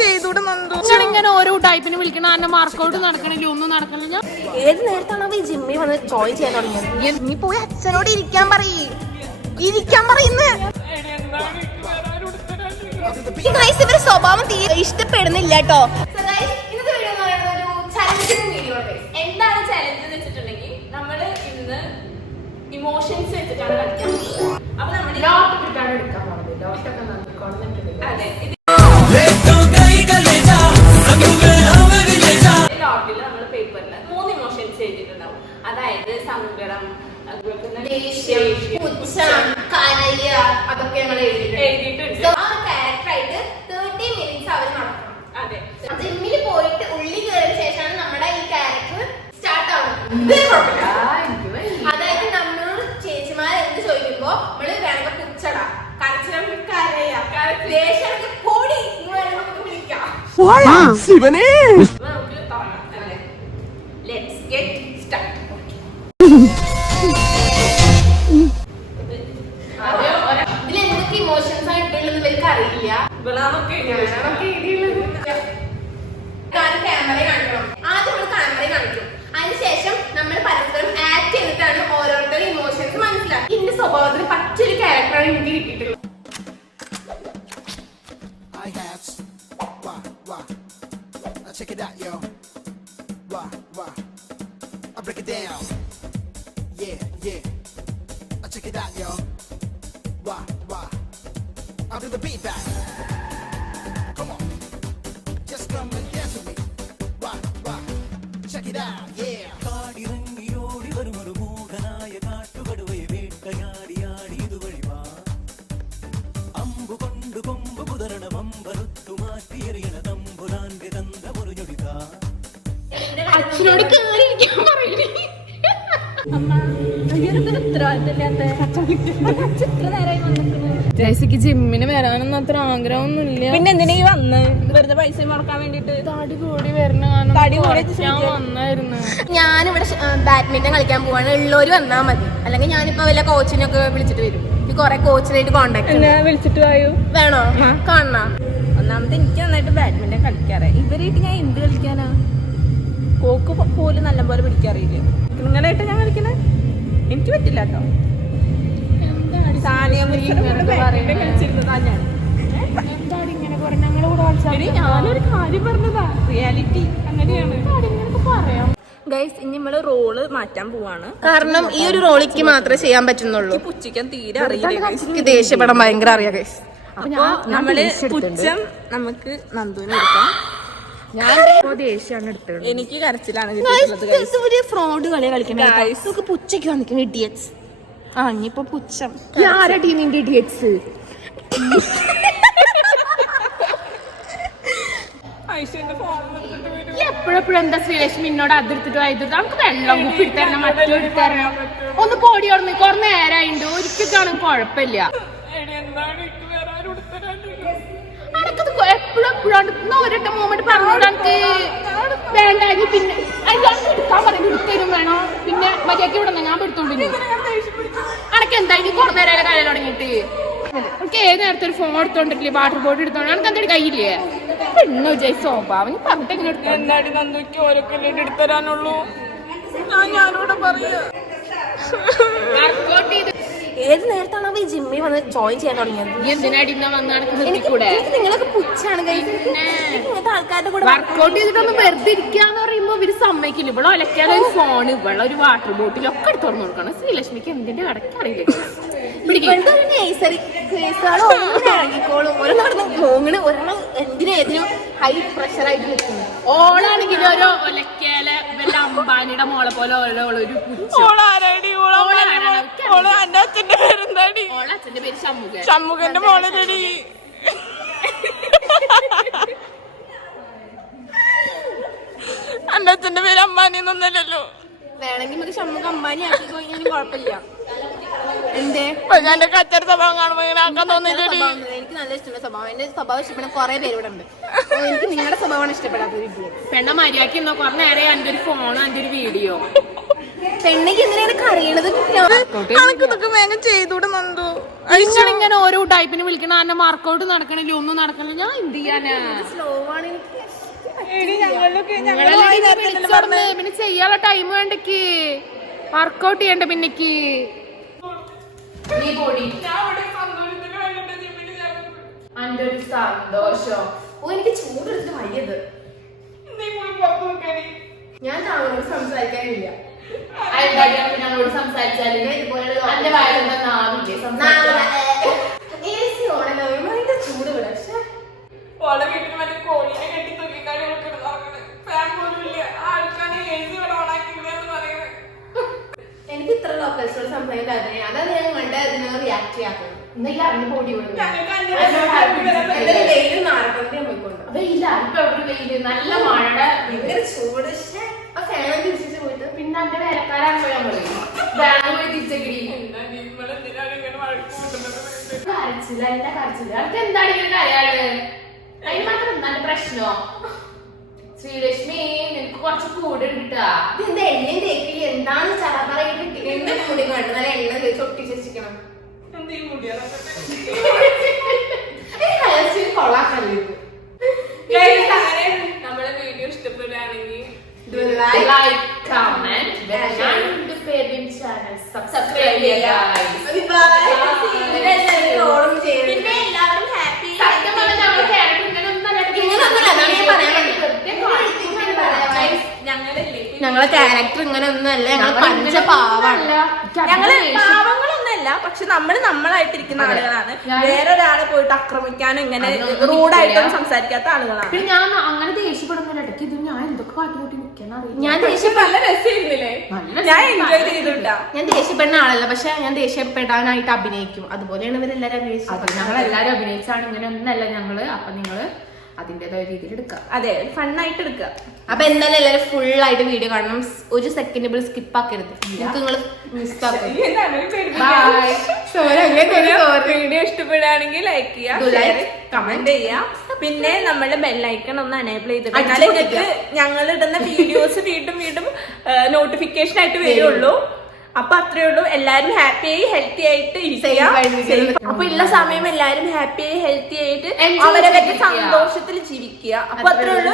ചെയ്തൂടെ നന്ദു? ഇങ്ങനെ ഓരോ ടൈപ്പിന് വിളിക്കണം, എന്നെ മാർക്കൗട്ട് നടക്കണില്ല, ഒന്നും നടക്കണില്ല. ഏത് നേരത്താണോ ഈ ജിമ്മിൽ വന്ന് ജോയിൻ ചെയ്യാൻ തുടങ്ങിയത്? നീ പോയി അച്ഛനോട് ഇരിക്കാൻ പറയുന്നേ. ഇവര് സ്വഭാവം തീരെ ഇഷ്ടപ്പെടുന്നില്ല കേട്ടോ. എന്താണ് ചലഞ്ച് എന്ന് വെച്ചിട്ടുണ്ടെങ്കിൽ നമ്മള് ഇന്ന് ഇമോഷൻസ് വെച്ചിട്ടാണ് കളിക്കാൻ. അപ്പൊ നമ്മൾ ലോട്ടൊക്കെ എടുക്കാൻ പോകുന്നത്. ലോട്ടൊക്കെ അതെ, ലോട്ടില് നമ്മൾ പേപ്പറിൽ 3 ഇമോഷൻസ് എഴുതിയിട്ടുണ്ടാവും. അതായത് സങ്കടം, ദേഷ്യം, പുച്ഛം, കരയ, അതൊക്കെ ഞങ്ങൾ എഴുതിയിട്ടുണ്ട്. ആ ക്യാരക്ടറായിട്ട് 30 മിനിറ്റ്സ് അവർ നടക്കണം. അതെ, ജിമ്മിൽ പോയിട്ട് ഉള്ളി കയറിയ ശേഷമാണ് നമ്മുടെ ഈ ക്യാരക്ടർ സ്റ്റാർട്ട് ആവുന്നത്. അതായത് നമ്മളോട് ചേച്ചിമാർ എന്ത് ചോദിക്കുമ്പോ നമ്മള് വേണമെങ്കിൽ പുച്ഛടാ, കരച്ചിലും കരയ, ദേഷ്യം പൊടി വേണമെങ്കിൽ വിളിക്കാം. നമുക്ക് തുടങ്ങാം. Let's get start. ഇതിലെന്തൊക്കെ ഇമോഷൻസ് ആയിട്ടുള്ളത് ഇവർക്ക് അറിയില്ല. ക്യാമറ കാണിക്കണം. ആദ്യം നമ്മൾ ക്യാമറ കാണിക്കും, അതിനുശേഷം നമ്മൾ പരസ്പരം ആക്ട് ചെയ്തിട്ടാണ് ഓരോരുത്തരുടെ ഇമോഷൻസ് മനസ്സിലാക്കുക. ഇതിന്റെ സ്വഭാവത്തിന് പറ്റൊരു ക്യാരക്ടറാണ് എനിക്ക് കിട്ടിയിട്ടുള്ളത്. Check it out, yo. Wah, wah. I break it down. Yeah, yeah. Check it out, yo. Wah, wah. I'll do the beat back. Come on. Just come and dance with me. Wah, wah. Check it out, yeah. കാടിറങ്ങിയോടി വരുമൊരു മൂകനായ കാട്ടുകടുവയെ വേട്ടയാടി ഇതുവഴി വാ. അമ്പു കൊണ്ട് കൊമ്പ് കുതരണം അമ്പറുത്തു മാറ്റിയെറിയണ തമ്പുരാന്റെ തന്ത്രമൊരു ഞൊടിതാ. അച്ഛനോട് കേറിയിരിക്കാൻ പറയണേ. ജേസിക്ക് ജിമ്മിന് വരാനൊന്നും അത്ര ആഗ്രഹമൊന്നുമില്ല. പിന്നെ എന്തിനാ ഈ വന്ന്? വെറുതെ പൈസ മുടക്കാൻ വേണ്ടിട്ട്? തടി കൂടി വരണ ഞാൻ വന്നായിരുന്നു. ഞാനിവിടെ ബാഡ്മിന്റൺ കളിക്കാൻ പോവാണ്. ഉള്ളവര് വന്നാ മതി, അല്ലെങ്കിൽ ഞാനിപ്പോ വല്ല കോച്ചിനൊക്കെ വിളിച്ചിട്ട് വരും. ഈ കൊറേ കോച്ചിനായിട്ട് കോണ്ടാക്ട് വിളിച്ചിട്ട് പോയോ? വേണോ? കാണണ? ഒന്നാമത്തെ എനിക്ക് നന്നായിട്ട് ബാഡ്മിന്റൺ കളിക്കാറ്. ഇവരായിട്ട് ഞാൻ എന്ത് കളിക്കാനാ? കോക്ക് പോലും നല്ലപോലെ പിടിക്കാറില്ല. നിങ്ങളായിട്ട് ഞാൻ കളിക്കണേ എനിക്ക് പറ്റില്ല കേട്ടോ. ഞാനൊരു കാര്യം പറഞ്ഞതാ, റിയാലിറ്റി അങ്ങനെയാണ്. പറയാം ഗൈസ്, ഇനി നമ്മള് റോള് മാറ്റാൻ പോവാണ്. കാരണം ഈ ഒരു റോളിക്ക് മാത്രമേ ചെയ്യാൻ പറ്റുന്നുള്ളൂ. പുച്ഛിക്കാൻ തീരെ അറിയില്ല. എനിക്ക് ദേഷ്യപ്പെടാൻ ഭയങ്കര അറിയാം ഗൈസ്. അപ്പൊ നമ്മള് പുച്ഛം നമുക്ക് നന്ദുവിന് എടുക്കാം. എനിക്ക് കരച്ചിലാണ് ഫ്രോഡ് കളിയാ കളിക്കണേ. പുച്ഛക്ക് വന്നിരിക്കുന്ന ഇഡിയറ്റ്സ്. ആ ഇനിയിപ്പോ പുച്ഛം ആരാ ടീമിന്റെ ഇഡിയറ്റ്സ്? എപ്പോഴെപ്പോഴും എന്താ ശ്രീലക്ഷ്മി എന്നോട് അതിർത്തിട്ട് വായിത്തിട്ട് നമുക്ക് വെള്ളം കുപ്പി എടുത്തരണം, മറ്റോ എടുത്തരണം. ഒന്ന് പൊടി ഓടുന്നു കുറെ നേരമായിണ്ട്. ഒരിക്കലും കുഴപ്പമില്ല. എപ്പോഴും ഒരൊറ്റ മൂമെന്റ് പറഞ്ഞോട് എനിക്ക് വേണ്ട. പിന്നെ എടുക്കാൻ പറഞ്ഞു എടുത്തരും വേണോ? പിന്നെ മര്യാദയ്ക്ക് ഇവിടെ ഞാൻ എടുത്തോണ്ടിരുന്നു. അനക്ക് എന്താ ഇനി കുറെ നേരം കാര്യം തുടങ്ങിയിട്ട്? എനിക്ക് ഏത് നേരത്തെ ഒരു ഫോൺ എടുത്തോണ്ടില്ലേ, വാട്ടർ ബോട്ടിൽ എടുത്തോണ്ട് എനിക്ക് എന്തൊരു കയ്യില്ലേ? പെണ്ണു ജയ് സ്വഭാവം പറഞ്ഞിട്ട് എങ്ങനെ എടുത്തു? എന്താടി നന്ദുക്ക് ഓരോക്കെ എടുത്തരാനുള്ളൂ. ഞാനിവിടെ പറയാ. ഏത് നേരത്താണോ ഈ ജിമ്മിൽ വന്ന് ജോയിൻ ചെയ്യാൻ തുടങ്ങിയത്? എന്തിനാടി നിങ്ങളൊക്കെ പുച്ഛാണ്. ഇങ്ങനത്തെ ആൾക്കാരുടെ കൂടെ വർക്കൗട്ട് ചെയ്തിട്ടൊന്ന് വെറുതെ ഇരിക്കാന്ന് പറയുമ്പോ ഇവര് സമ്മതിക്കില്ല. ഇവിടെ ഒലക്കാതെ ഒരു ഫോൺ, ഇവിടെ ഒരു വാട്ടർ ബോട്ടിൽ ഒക്കെ എടുത്ത് തുറന്നു കൊടുക്കണം. ശ്രീലക്ഷ്മിക്ക് എന്തിന്റെ കടക്ക് അറിയില്ല. ഇറങ്ങിക്കോളും. ഒരാള് എന്തിനും ഏതിനും ഹൈ പ്രഷർ ആയിട്ട് നിൽക്കുന്നു. ഓളാണെങ്കിൽ ഓരോ ഒലക്കാലെ വല്ല അംബാനിയുടെ മോളെ പോലെ ഓരോ ഒരു അച്ഛന്റെ പേരെന്താടി? അച്ഛന്റെ പേര് ഷമ്മുഖൻ. ഷമ്മുഖന്റെ മോളെടി. എന്റെ അച്ഛന്റെ പേര് അമ്പാനിയൊന്നല്ലല്ലോ. വേണമെങ്കിൽ നമുക്ക് ഷമ്മുഖ അമ്പാനി ആക്കി കഴിഞ്ഞാലും കുഴപ്പമില്ല. എന്തേ എന്റെ കച്ചറ സ്വഭാവം കാണുമ്പോ ഇങ്ങനെ ആക്കാൻ തോന്നില്ല. എനിക്ക് നല്ല ഇഷ്ടമുള്ള സ്വഭാവം. എന്റെ സ്വഭാവം ഇഷ്ടപ്പെടുന്ന കുറെ പേര് ഇവിടെ ഉണ്ട്. എനിക്ക് നിങ്ങളുടെ സ്വഭാവമാണ് ഇഷ്ടപ്പെടാത്തത്. പെണ്ണ മര്യാദക്ക് കുറെ നേരം എന്റെ ഒരു ഫോണും എന്റെ ഒരു വീഡിയോ പെണ്ണിക്ക് എന്തിനാണ് കറിയണത്? ഇതൊക്കെ വേഗം ചെയ്തൂടെ നന്ദു. ഇങ്ങനെ ഓരോ ടൈപ്പിന് വിളിക്കണ എന്നെ മാർക്കൗട്ട് നടക്കണില്ല, ഒന്നും നടക്കണില്ല. ഞാൻ എന്ത് ചെയ്യാനാ? സ്ലോ ആണ് പിന്നെ ചെയ്യാനുള്ള ടൈം വേണ്ടക്ക്, വർക്കൗട്ട് ചെയ്യണ്ട പിന്നക്ക്. അന്റെ ഒരു സന്തോഷം. ഓ എനിക്ക് ചൂടെടുത്തിട്ട് വയ്യത്. ഞാൻ താങ്കളോട് സംസാരിക്കാനില്ല. ഞങ്ങളോട് സംസാരിച്ചാല് എന്റെ വയറിന്റെ നാവില്ലേ ചൂട് വിട. എനിക്ക് ഇത്ര ലോക്കൽസോട് സംസാരിക്കാൻ അതാണ് ഞാൻ കണ്ട അതിനോട് റിയാക്ട് ചെയ്യാത്തത്. എന്തെങ്കിലും അറിഞ്ഞു പോടി വെയിലും നാടപ്പന്റെ പോയിക്കൊണ്ട് വെയില വെയില് നല്ല മഴ ഭയങ്കര ചൂട്. ആ ഫാൻ തിരിച്ചു പോയിട്ട് പിന്നെ എന്റെ വേലക്കാരാണ് പോയാൽ മതി. ബാങ്ക് പോയി തിരിച്ചെടി കരച്ചില്ല, എന്നെ കരച്ചില്ല. അവർക്ക് എന്താണ് ഇങ്ങനെ കരയാള്? അതിന് മാത്രം എന്താണ് പ്രശ്നോ? ശ്രീലക്ഷ്മി നിനക്ക് കുറച്ച് കൂടെ കിട്ടാ. ഇതെന്താ എണ്ണയും തേക്കില്ല? എന്താണ് ചറപറയിട്ട് എന്റെ മുടി കണ്ടു നല്ല എണ്ണ തേച്ച് ഒട്ടിച്ചിരിക്കണം. നമ്മളെ വീഡിയോ ഇഷ്ടപ്പെടുകയാണെങ്കിൽ ലൈക്ക്, കമന്റ്, സബ്സ്ക്രൈബ് ചെയ്യുക. പിന്നെ എല്ലാവരും ഹാപ്പി. ഞങ്ങളെ ക്യാരക്ടർ ഇങ്ങനെ ഒന്നല്ല, ഞങ്ങൾ പഞ്ച പാവാണ്. ഞങ്ങള് പാവങ്ങളൊന്നല്ല, പക്ഷെ നമ്മളായിട്ടിരിക്കുന്ന ആളുകളാണ്. വേറൊരാളെ പോയിട്ട് ആക്രമിക്കാനും ഇങ്ങനെ റൂഡായിട്ടും സംസാരിക്കാത്ത ആളുകളാണ്. പിന്നെ ഞാൻ അങ്ങനെ ദേഷ്യപ്പെടുന്നില്ല. ഇടയ്ക്ക് ഇത് ഞാൻ എന്തൊക്കെ കാട്ടുകൂട്ടി നിൽക്കാൻ അറിയില്ല. ഞാൻ നല്ല രസമായിരുന്നില്ലേ? ഞാൻ എൻജോയ് ചെയ്തിട്ടാ. ഞാൻ ദേഷ്യപ്പെടുന്ന ആളല്ല, പക്ഷെ ഞാൻ ദേഷ്യപ്പെടാനായിട്ട് അഭിനയിക്കും. അതുപോലെയാണ് ഇവരെല്ലാരും അഭിനയിച്ചത്. ഞങ്ങളെല്ലാരും അഭിനയിച്ചാണ് ഇങ്ങനെ ഒന്നല്ല ഞങ്ങള്. അപ്പൊ നിങ്ങള് അതിന്റേതായ രീതിയിൽ എടുക്കുക. അതെ, ഫണ്ണായിട്ട് എടുക്കുക. അപ്പൊ എന്തായാലും എല്ലാവരും ഫുൾ ആയിട്ട് വീഡിയോ കാണണം. ഒരു സെക്കൻഡ് പോലും സ്കിപ്പ് ആക്കരുത്. നിങ്ങൾ വീഡിയോ ഇഷ്ടപ്പെടുകയാണെങ്കിൽ ലൈക്ക് ചെയ്യുക, കമന്റ് ചെയ്യുക. പിന്നെ നമ്മുടെ ബെല്ലൈക്കൺ ഒന്ന് എനേബിൾ ചെയ്തിട്ട് നിങ്ങൾക്ക് ഞങ്ങൾ ഇടുന്ന വീഡിയോസ് വീണ്ടും നോട്ടിഫിക്കേഷൻ ആയിട്ട് വരുള്ളൂ. അപ്പൊ അത്രേ ഉള്ളൂ. എല്ലാരും ഹാപ്പിയായി ഹെൽത്തി ആയിട്ട് ഇരിക്കുക. അപ്പൊ ഉള്ള സമയം എല്ലാരും ഹാപ്പിയായി ഹെൽത്തി ആയിട്ട് അവരവരുടെ സന്തോഷത്തിൽ ജീവിക്കുക. അപ്പൊ അത്രേ ഉള്ളൂ.